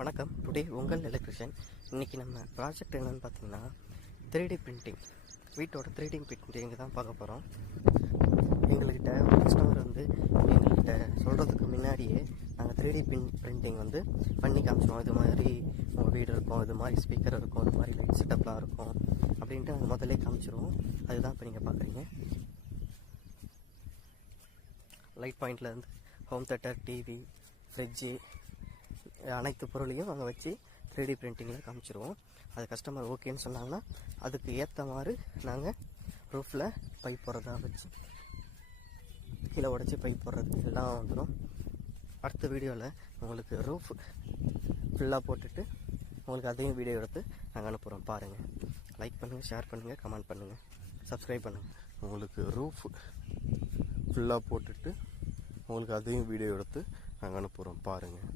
வணக்கம். டுடே உங்கள் எலக்ட்ரிஷியன். இன்றைக்கி நம்ம ப்ராஜெக்ட் என்னென்னு பார்த்தீங்கன்னா 3D பிரிண்டிங், வீட்டோட 3D பிரிண்டிங் தான் பார்க்க போகிறோம். எங்கள்கிட்ட கஸ்டமர் எங்கள்கிட்ட சொல்கிறதுக்கு முன்னாடியே நாங்கள் 3D பிரிண்டிங் பண்ணி காமிச்சிடுவோம். இது மாதிரி உங்கள் வீடு இருக்கும், இது மாதிரி ஸ்பீக்கர் இருக்கும், இது மாதிரி லைட் செட்டப்லாம் இருக்கும் அப்படின்ட்டு நாங்கள் முதல்ல காமிச்சிடுவோம். அதுதான் இப்போ நீங்கள் பார்க்குறீங்க. லைட் பாயிண்ட்லேருந்து ஹோம் தேட்டர், டிவி, ஃப்ரிட்ஜு, அனைத்து பொருளையும் நாங்கள் வச்சு 3D பிரிண்டிங்கில் காமிச்சிடுவோம். அது கஸ்டமர் ஓகேன்னு சொன்னாங்கன்னா அதுக்கு ஏற்ற மாதிரி நாங்கள் ரூஃபில் பைப் போடுறதா வச்சு கீழே உடச்சி பைப் போடுறது எல்லாம் வந்துடும். அடுத்த வீடியோவில் உங்களுக்கு ரூஃப் ஃபுல்லாக போட்டுட்டு உங்களுக்கு அதையும் வீடியோ எடுத்து நாங்கள் அனுப்புகிறோம். பாருங்கள், லைக் பண்ணுங்கள், ஷேர் பண்ணுங்கள், கமெண்ட் பண்ணுங்கள், சப்ஸ்கிரைப் பண்ணுங்கள். உங்களுக்கு ரூஃப் ஃபுல்லாக போட்டுட்டு உங்களுக்கு அதையும் வீடியோ எடுத்து நாங்கள் அனுப்புகிறோம். பாருங்கள்.